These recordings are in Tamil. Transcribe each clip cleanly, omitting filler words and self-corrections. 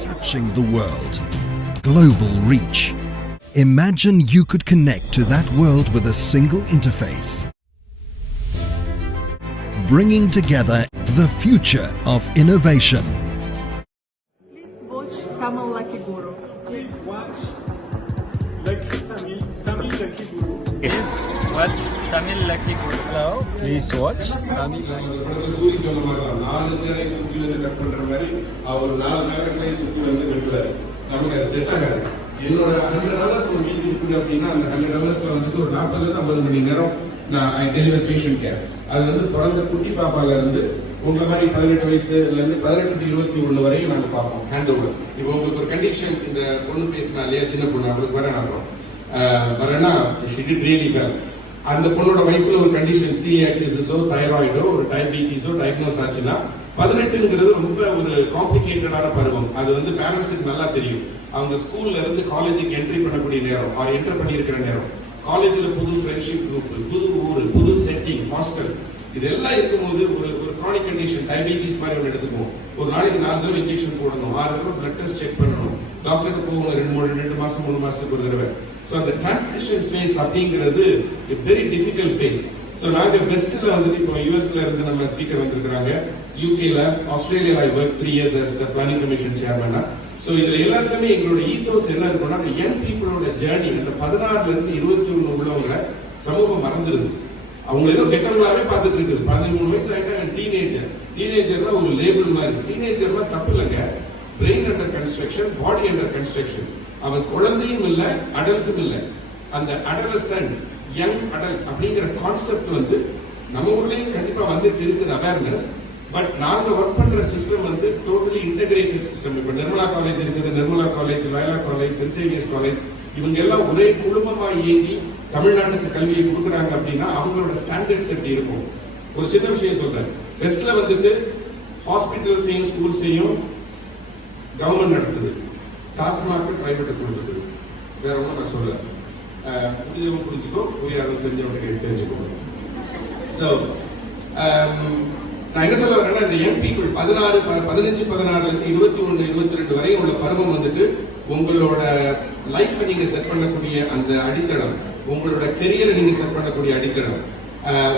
Touching the world. Global reach. Imagine you could connect to that world with a single interface. Bringing together the future of innovation. Please watch Tamil Lucky Guru. Please watch Tamil Lucky Guru. Please watch Tamil Lucky Guru. Hello. Please watch Tamil Lucky Guru. Suri சொன்ன மாதிரி தான் 4 சேரை சுற்றி வந்து கட் பண்ற மாதிரி அவர் 4 நகரங்களையும் சுற்றி வந்து வெட்டுவாரு. நமக்கு அது செட் ஆகாது. என்னோட 100 hours ஒரு வீக் இருக்குது அப்படின்னா அந்த 100 hoursல வந்துட்டு ஒரு 40 மணி நேரம் நான் ஐ டெலிவர் பேஷண்ட் கேர். அது வந்து பிறந்த குட்டி பாப்பால இருந்து உங்களை மாதிரி 18 வயசுல இருந்து 18 to 21 வரையும் நாங்க பார்ப்போம் ஹேண்ட் ஓவர். இப்போ உங்களுக்கு ஒரு கண்டிஷன், இந்த பொண்ணு பேசினா இல்லையா, சின்ன பொண்ணு, அவங்களுக்கு வரேன்னா she did really well. அந்த பொண்ணோட வயசுல ஒரு கண்டிஷன் சிலியாக்கிஸோ தைராய்டோ ஒரு டயபிட்டிஸோ டயக்னோஸ் ஆச்சுன்னா 18ங்கிறது ரொம்ப ஒரு காம்ப்ளிகேட்டடான பருவம். அது வந்து பேரண்ட்ஸுக்கு நல்லா தெரியும். அவங்க ஸ்கூல்ல இருந்து காலேஜுக்கு என்ட்ரி பண்ணக்கூடிய நேரம், ஆர் என்டர் பண்ணியிருக்கிற நேரம், காலேஜ்ல புது ஃப்ரெண்ட்ஷிப் குரூப், புது ஊர், புது செட்டிங், ஹாஸ்டல், இதெல்லாம் இருக்கும்போது ஒரு கிரானிக் கண்டிஷன் டயபிட்டிஸ் மாதிரி ஒன்று எடுத்துக்குவோம். ஒரு நாளைக்கு 4 தடவை இன்ஜெக்ஷன் போடணும், 6 தடவை பிளட் டெஸ்ட் செக் பண்ணணும், டாக்டருக்கு போகணும் 2 மாசம் 3 மாசத்துக்கு ஒரு தடவை. ஸோ அந்த டிரான்சிஷன் ஃபேஸ் அப்படிங்கிறது வெரி டிஃபிகல்ட் ஃபேஸ். ஸோ நாங்கள் வெஸ்ட்ல வந்துட்டு இப்போ யூஎஸ்ல இருந்து நம்ம ஸ்பீக்கர் வந்திருக்கிறாங்க, யூகேல, ஆஸ்திரேலியால I work 3 years as planning commission சேர்மனா. ஸோ இதுல எல்லாத்துக்குமே எங்களோட ஈத்தோஸ் என்ன இருக்கும்னா, அந்த யங் பீப்புளோட ஜேர்னி, அந்த 16ல இருந்து 21 உள்ளவங்களை சமூகம் மறந்துருது. அவங்க ஏதோ கெட்டவங்களாவே பார்த்துட்டு இருக்குது. 13 வயசு ஆயிட்டா டீனேஜர்னா ஒரு லேபிள் மாதிரி. டீனேஜர்னா தப்பு இல்லைங்க, brain under construction, body under construction. அவன் குழந்தையும் இல்லை, அடல்ட்டும் இல்லை. அந்த அடலசன்ட், யங் அடல்ட் அப்படிங்கிற கான்செப்ட் வந்து நம்ம ஊர்லயும் கண்டிப்பா வந்துட்டு இருக்குது அவேர்னஸ். பட் நாங்க ஒர்க் பண்ற சிஸ்டம் வந்து டோட்டலி இன்டகிரேட்டட் சிஸ்டம். இப்ப நிர்மலா காலேஜ் இருக்குது, Nirmala college, Loyola college, Saint Xavier's college, இவங்க எல்லாம் ஒரே குடும்பமா இயங்கி தமிழ்நாட்டுக்கு கல்வியை கொடுக்குறாங்க. அப்படின்னா அவங்களோட ஸ்டாண்டர்ட்ஸ் எப்படி இருக்கும்? ஒரு சின்ன விஷயம் சொல்றேன். வெஸ்ட்ல வந்துட்டு ஹாஸ்பிட்டல்ஸையும் ஸ்கூல்ஸையும் கவர்மெண்ட் நடத்துது, டாஸ்மாக் பிரைவேட் கொடுத்துது. வேற ஒன்றும் நான் சொல்ல, புரிஞ்சவங்க புரிஞ்சுக்கோ, புரியாத தெரிஞ்சவங்க தெரிஞ்சுக்கோ. ஸோ நான் என்ன சொல்ல வரேன்னா, இந்த யங் பீப்புள் 15, 16 21, 22 வரை உள்ள பருவம் வந்துட்டு உங்களோட லைஃப்பை நீங்க செட் பண்ணக்கூடிய அந்த அடித்தளம், உங்களோட கெரியரை நீங்க செட் பண்ணக்கூடிய அடித்தளம்,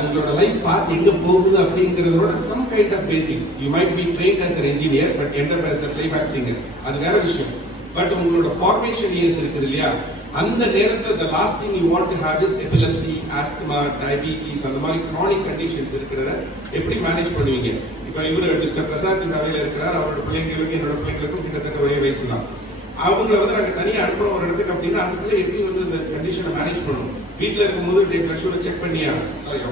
உங்களோட லைஃப் பார்த்து எங்க போகுது அப்படிங்கிறதோட some kind of basics. You might be trained as an engineer but end up as a playback singer, அது வேற விஷயம். பட் உங்களோட ஃபார்மேஷன் இயர்ஸ் இருக்குது இல்லையா, அந்த நேரத்தில் the last thing you want to have is epilepsy, asthma, diabetes, அந்த மாதிரி chronic conditions இருக்கிறத எப்படி மேனேஜ் பண்ணுவீங்க? இப்போ இவரு மிஸ்டர் பிரசாத் இந்த அவையில் இருக்கிறார், அவரோட பிள்ளைங்களுக்கு என்னோட பிள்ளைங்களுக்கும் கிட்டத்தட்ட ஒரே வயசு தான். அவங்கள வந்து நாங்கள் தனியாக அனுப்புறோம் ஒரு இடத்துக்கு அப்படின்னா, அதுக்குள்ள எப்படி வந்து இந்த கண்டிஷனை மேனேஜ் பண்ணணும்? வீட்டில் இருக்கும்போது பிளட் சுகர் செக் பண்ணியா,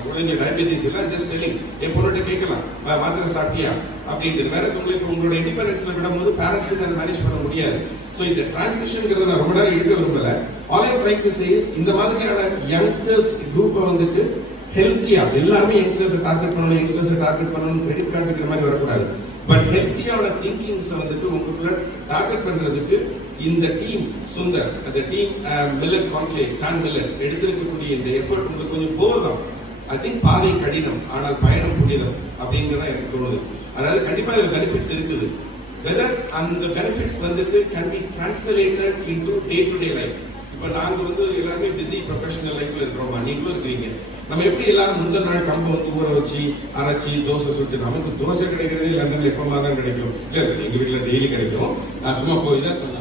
குழந்தை டயபெட்டிஸ் இல்லை, ஜஸ்ட் டெல்லிங், என் பொருட்டை கேட்கலாம், மாத்திரை சாப்பிட்டியா அப்படின்ட்டு. வேற உங்களுக்கு உங்களோட இண்டிபெண்டன்ஸ்ல விடும்போது பேரண்ட்ஸ் அதை மேனேஜ் பண்ண முடியாது. ஸோ இந்த டிரான்சிஷன்ங்கிறத நான் ரொம்ப நேரம் எடுக்க விரும்பல. All I try to say is, இந்த மாதிரியான யங்ஸ்டர்ஸ் குரூப்பை வந்துட்டு ஹெல்த்தியா, எல்லாருமே யங்ஸ்டர்ஸை டார்கெட் பண்ணணும், யங்ஸ்டர்ஸை டார்கெட் பண்ணணும், கிரெடிட் கார்டு இருக்கிற மாதிரி வரக்கூடாது. பட் ஹெல்த்தியோட திங்கிங்ஸை வந்துட்டு உங்களுக்குள்ள டார்கெட் பண்றதுக்கு இந்த டீம் சுந்தர், அந்த டீம் மில்லட் கான்க்ளேவ் கான் மில்லட் எடுத்திருக்கக்கூடிய இந்த எஃபர்ட் உங்களுக்கு கொஞ்சம் போதும். ஐ திங்க் பாதை கடினம் ஆனால் பயணம் புனிதம் அப்படிங்கிறதா எனக்கு தோணுது. அதாவது கண்டிப்பா இதுல பெனிஃபிட்ஸ் இருக்குது. வெதர் அந்த பெனிஃபிட்ஸ் வந்துட்டு can be translated into day to day life. இப்போ நாங்க வந்து எல்லாருமே பிஸி ப்ரொஃபஷனல் லைஃப்ல இருக்கிறோமா, நீங்களும் இருக்கிறீங்க. நம்ம எப்படி எல்லாரும் முந்தின நாள் கம்பு வந்து ஊற வச்சு அரைச்சி தோசை சுட்டு, நமக்கு தோசை கிடைக்கிறதே லண்டன்ல எப்பமா தான் கிடைக்கும். இல்ல எங்க வீட்டுல டெய்லி கிடைக்கும். நான் சும்மா போய் தான் சொன்னேன்.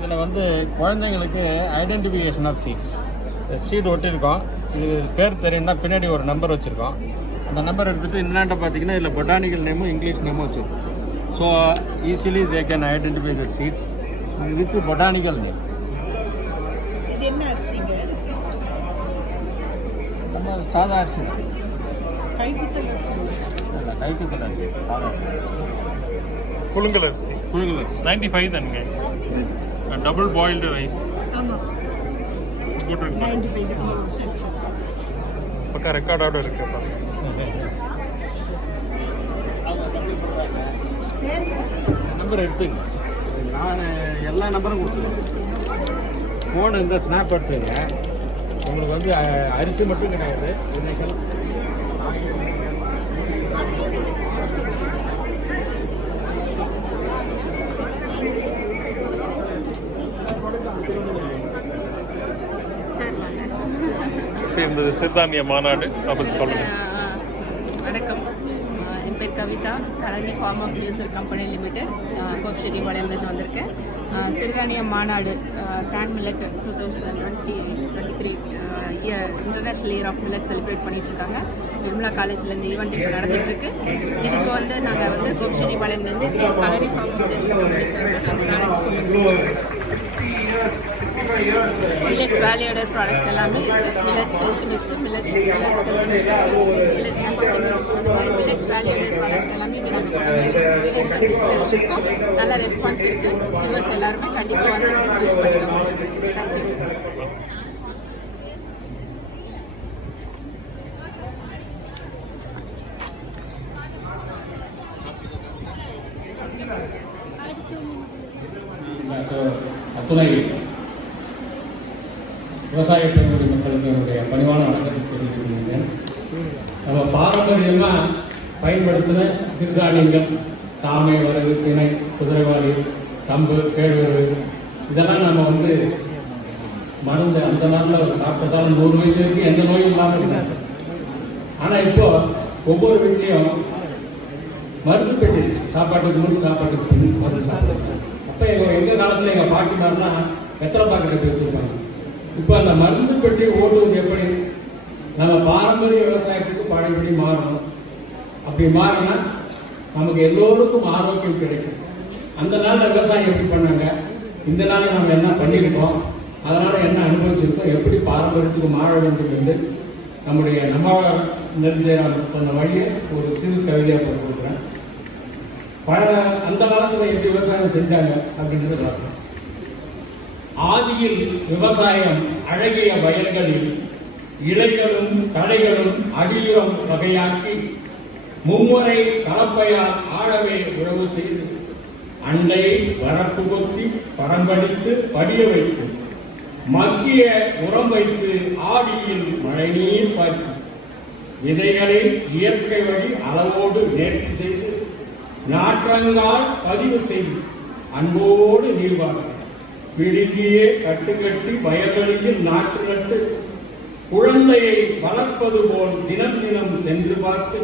இதில் வந்து குழந்தைங்களுக்கு ஐடென்டிஃபிகேஷன் ஆஃப் சீட்ஸ் சீட் ஒட்டியிருக்கோம். இது பேர் தெரியும்னா பின்னாடி ஒரு நம்பர் வச்சுருக்கோம். அந்த நம்பர் எடுத்துகிட்டு இன்னாண்ட பார்த்தீங்கன்னா இதில் பொட்டானிக்கல் நேமும் இங்கிலீஷ் நேமும் வச்சுருக்கோம். So easily they can identify the seeds with botanical name. இது என்ன அரிசிங்க? நம்ம சாதா அரிசி தான். கைக்குத்தல் அரிசி இல்லை, கைக்குத்தல் அரிசி, சாதா அரிசி. புழுங்கல் அரிசி 95 தானுங்க. டபுள் பாயில்டு ரைஸ் ஆமாம் போட்டிருக்கு. 95. சரி சரி சரி. பக்கம் ரெக்கார்டோட இருக்கு. நம்பர் எடுத்துங்க. நான் எல்லா நம்பரும் கொடுத்துருக்கேன். ஃபோன் இருந்தால் ஸ்னாப் எடுத்துங்க. உங்களுக்கு வந்து அரிசி மட்டும் கிடையாது. இன்னைக்கு இந்த சிறுதானிய மாநாடு அப்படி சொல்லுங்க. வணக்கம், என் பேர் கவிதா. கலனி ஃபார்மர் ப்ரொடியூசர் கம்பெனி லிமிடெட், கோப்ஷெரி பாளையம்லேருந்து வந்திருக்கேன். சிறுதானிய மாநாடு கான் millet 2023 international year of millet celebrate பண்ணிட்டு இருக்காங்க. நிர்மலா காலேஜில் இந்த ஈவெண்ட் இப்போ நடந்துட்டுருக்கு. இதுக்கு வந்து நாங்கள் வந்து கோப்ஷெரி பாளையம்லேருந்து கலனி farmer producer company products millets value added products எல்லாமே இருக்குது. Millets health mix, millets health mix, millets chapati mix, அந்த மாதிரி மில்லட்ஸ் வேல்யூடட் ப்ராடக்ட்ஸ் எல்லாமே இங்கே நாங்கள் கொண்டு சேல்ஸ் அண்ட் டிஸ்பிளே வச்சுருக்கோம். நல்ல ரெஸ்பான்ஸ் இருக்குது. வியூவர்ஸ் எல்லாருமே கண்டிப்பாக வந்து யூஸ் பண்ணிக்கோங்க. தேங்க்யூ. அத்துணை விவசாய பெருங்குடி மக்களுக்கு என்னுடைய பணிவான வணக்கத்தை தெரிவித்துக்கொள்கிறேன். நம்ம பாரம்பரியமாக பயன்படுத்தின சிறுதானியங்கள் சாமை, வரகு, திணை, குதிரைவாளி, கம்பு, கேழ்வரகு இதெல்லாம் நம்ம வந்து மருந்து அந்த நாளில் சாப்பிட்டதால 100 வயசு வரைக்கும் எந்த நோயும் இல்லாமல் இருந்தாங்க. ஆனால் இப்போ ஒவ்வொரு வீட்லேயும் மருந்து பெட்டி, சாப்பாட்டுக்கு முன் சாப்பாட்டுக்கு பின் மருந்து சாப்பிடுறாங்க. அப்போ எங்கள் காலத்தில் எங்கள் பாட்டிமாரெலாம் வெத்தலை பாக்கெட் கட்டி வச்சுருப்பாங்க. இப்போ அந்த மருந்து பெட்டி ஓடுவது எப்படி? நம்ம பாரம்பரிய விவசாயத்துக்கு பழையபடி மாறணும். அப்படி மாறினா நமக்கு எல்லோருக்கும் ஆரோக்கியம் கிடைக்கும். அந்த நாளில் விவசாயம் எப்படி பண்ணாங்க, இந்த நாளில் நம்ம என்ன பண்ணியிருக்கோம், அதனால் என்ன அனுபவிச்சிருக்கோம், எப்படி பாரம்பரியத்துக்கு மாற வேண்டும் என்று நம்முடைய நம்மாழ்வார் நெடுஞ்செழியன் சொன்ன வழியை ஒரு சிறு கவிதையாக போட்டு கொடுக்குறேன். அந்த காலத்தில் எப்படி விவசாயம் செஞ்சாங்க அப்படின்றத பார்க்கணும். ஆதியில் விவசாயம் அழகிய வயல்களில் இலைகளும் தழைகளும் அடியுரம் வகையாக்கி மும்முறை கலப்பையால் ஆழவே உழவு செய்து அண்டை வரப்பு கொத்தி பரம்படித்து படிய வைத்து மக்கிய உரம் வைத்து ஆடியில் மழைநீர் பாய்ச்சி விதைகளை இயற்கை வழி அளவோடு நேர்த்தி செய்து நாற்றங்கால் பதிவு செய்து அன்போடு நீர்வாங்க பிடுங்கியே கட்டுக்கட்டி வயல்வெளியில் நாற்று நட்டு குழந்தையை வளர்ப்பது போல் தினம் தினம் சென்று பார்த்து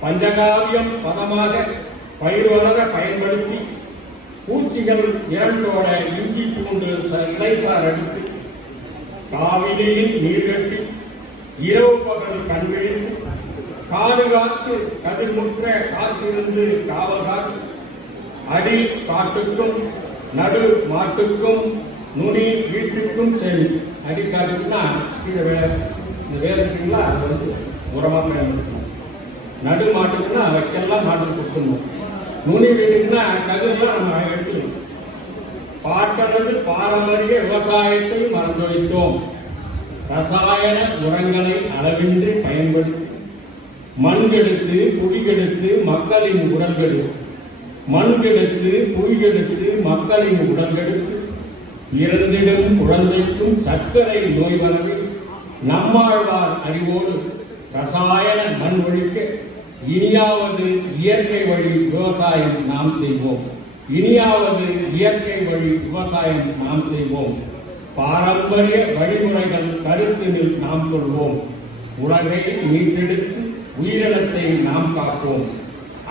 பஞ்சகாவியம் பதமாக பயிர் வளர பயன்படுத்தி பூச்சிகள் இரண்டோட இஞ்சி பூண்டு இலைசார் அடித்து காவிரியில் நீர் கட்டி இரவு பகல் கண்விழித்து காடு காத்து கதிர்முற்ற காத்திருந்து காவல் காத்து அடி காட்டுக்கும் நடு மாட்டுக்கும் நுனி வீட்டுக்கும் சரி அடி காட்டுக்குன்னா கீழே இந்த வேலைக்குங்களா அது வந்து உரமாக பயன்படுத்தணும். நடு மாட்டுக்குன்னா வைக்கெல்லாம் மாட்டுக்கு கொடுக்கணும். நுனி வீட்டுக்குன்னா கதிரெல்லாம் நம்ம எடுத்துக்கணும். பார்ப்பனது பாரம்பரிய விவசாயத்தை மறந்து வைத்தோம். ரசாயன உரங்களை அளவின்றி பயன்படுத்தி மண் கெடுத்து குடி கெடுத்து மக்களின் உடல் கெடுத்து மண் கெடுத்து புவி கெடுத்து மக்களின் உடல் கெடுத்து இறந்திடும் குழந்தைக்கும் சர்க்கரை நோய் வரவே நம்மாழ்வார் அறிவோடு ரசாயன மண் ஒழிக்க இனியாவது இயற்கை வழி விவசாயம் நாம் செய்வோம். இனியாவது இயற்கை வழி விவசாயம் நாம் செய்வோம். பாரம்பரிய வழிமுறைகள் கருத்தினில் நாம் கொள்வோம். உலகை மீட்டெடுத்து உயிரினத்தை நாம் காப்போம்.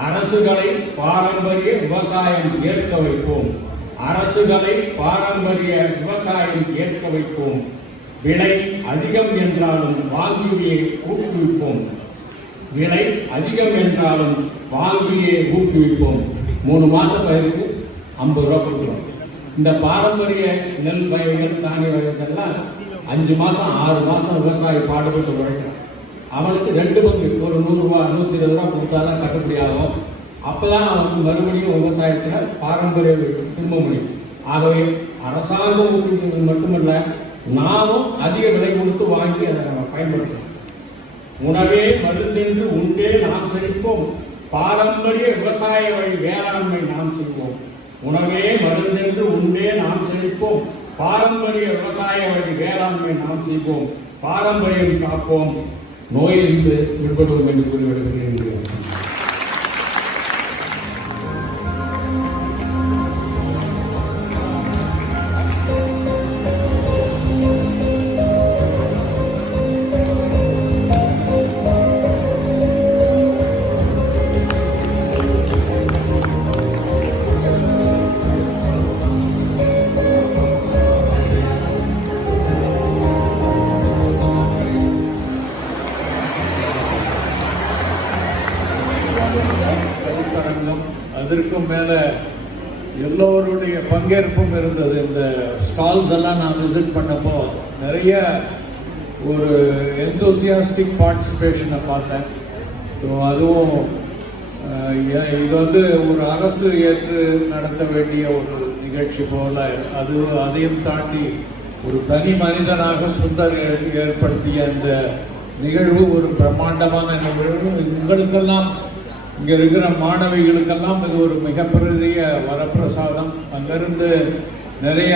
அரசுகளை பாரம்பரிய விவசாயம் ஏற்க வைப்போம். அரசுகளை பாரம்பரிய விவசாயம் ஏற்க வைப்போம். விலை அதிகம் என்றாலும் வாங்கியே ஊக்குவிப்போம். விலை அதிகம் என்றாலும் வாங்கியே ஊக்குவிப்போம். 3 மாச பயிருக்கு 50 ரூபா கொடுக்குறோம். இந்த பாரம்பரிய நெல் வகைகள் தானிய வகைகள்லாம் 5 மாசம் 6 மாசம் விவசாயி பாடுபட்டு உழைக்கிறான். அவனுக்கு 2 பங்கு ஒரு 100 ரூபா 120 ரூபா கொடுத்தாதான் கட்டுப்படி ஆகும். அப்பதான் அவனுக்கு மறுபடியும் விவசாயத்தில் பாரம்பரிய திரும்ப முடியும். ஆகவே அரசாங்கம் ஊக்குவிக்கிறது மட்டுமல்ல, நாமும் அதிக விலை கொடுத்து வாங்கி அதை நம்ம பயன்படுத்தணும். உணவே மருந்தென்று உண்டே நாம் செழிப்போம். பாரம்பரிய விவசாய வழி வேளாண்மை நாம் செய்வோம். உணவே மருந்தென்று உண்டே நாம் செழிப்போம். பாரம்பரிய விவசாய வழி வேளாண்மை நாம் செய்வோம். பாரம்பரியம் காப்போம். நோயிலிருந்து விடுபடுவோம் என்று கூறி வருகிறேன். அதற்கும் மேலே எல்லோருடைய பங்கேற்பும் இருந்தது. இந்த ஸ்டால்ஸ் எல்லாம் நான் விசிட் பண்ணப்போ நிறைய ஒரு என்தூசியாஸ்டிக் பார்ட்டிசிபேஷனை பார்த்தேன். ஸோ அதுவும் இது வந்து ஒரு அரசு ஏற்று நடத்த வேண்டிய ஒரு நிகழ்ச்சி போல, அதையும் தாண்டி ஒரு தனி மனிதனாக சுந்தர் ஏற்படுத்திய இந்த நிகழ்வு ஒரு பிரம்மாண்டமான நிகழ்வு. உங்களுக்கெல்லாம் இங்கே இருக்கிற மாணவிகளுக்கெல்லாம் இது ஒரு மிகப்பெரிய வரப்பிரசாதம். அங்கிருந்து நிறைய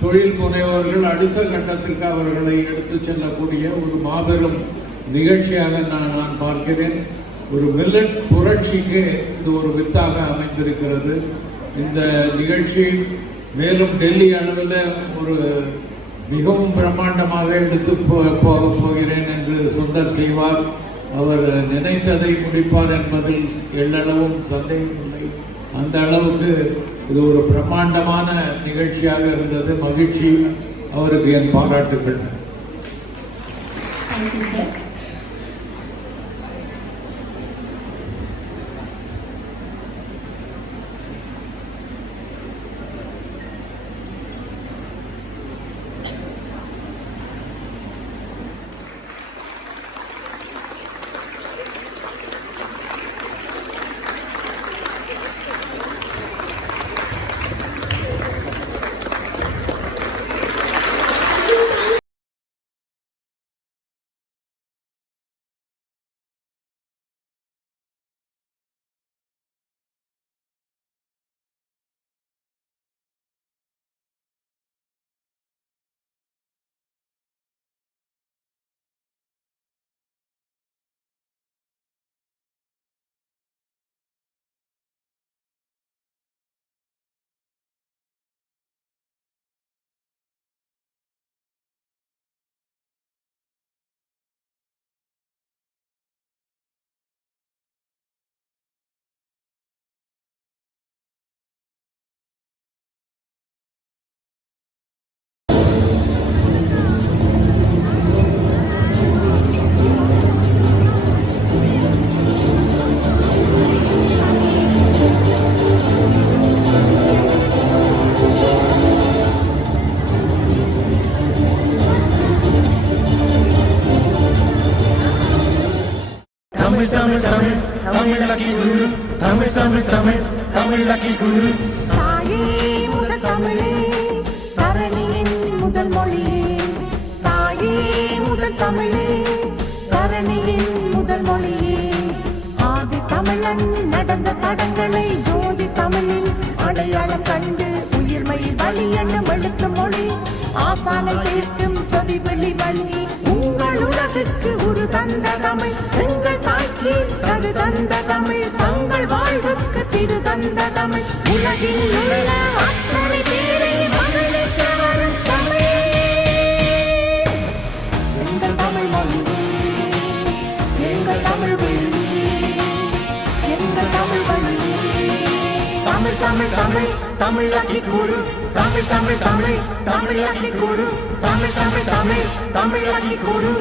தொழில் முனைவோர்கள் அடுத்த கட்டத்திற்கு அவர்களை எடுத்து செல்லக்கூடிய ஒரு மாபெரும் நிகழ்ச்சியாக நான் பார்க்கிறேன். ஒரு மில்லட் புரட்சிக்கு இது ஒரு வித்தாக அமைந்திருக்கிறது. இந்த நிகழ்ச்சி மேலும் டெல்லி அளவில் ஒரு மிகவும் பிரம்மாண்டமாக எடுத்து போகிறேன் என்று சுந்தர் செய்வார். அவர் நினைத்ததை முடிப்பார் என்பதில் எல்லளவும் சந்தேகமில்லை. அந்த அளவுக்கு இது ஒரு பிரம்மாண்டமான நிகழ்ச்சியாக இருந்தது. மகிழ்ச்சி. அவருக்கு என் பாராட்டுகள். தமிழ் தமிழ் தமிழ் தமிழ் லக்கி குரு தமிழ் தமிழ் தமிழ் தமிழ் லக்கி குரு தாயே முதல் தமிழே தரணியின் முதல் மொழியே தாயே முதல் தமிழே தரணியின் முதல் மொழியே ஆதி தமிழன் நடந்த தடங்களை ஜோதி தமிழில் அடையாளம் கண்டு உயிர்மையில் வழி என்னும் எழுத்து மொழி ஆசானை தீர்க்கும் சொதி வெளி வழி உங்கள் உலகிற்கு உரு தந்த தமிழ் எங்கள் தாய்க்கு கரு தந்த தமிழ் தங்கள் வாழ்வுக்கு திரு தந்த தமிழ் உலகில் உள்ள அத்தனை பேரை மகிழ்விக்க வரும் தமிழ் எங்கள் தமிழ் மொழி எங்கள் தமிழ் மொழி எங்கள் தமிழ் மொழி தமிழ் தமிழ் தமிழ் தமிழ் லக்கி குரு தமிழ் தமிழ் தமிழ் தமிழ் லக்கி குரு தமிழ் தமிழ் தமிழ் தமிழ் லக்கி குரு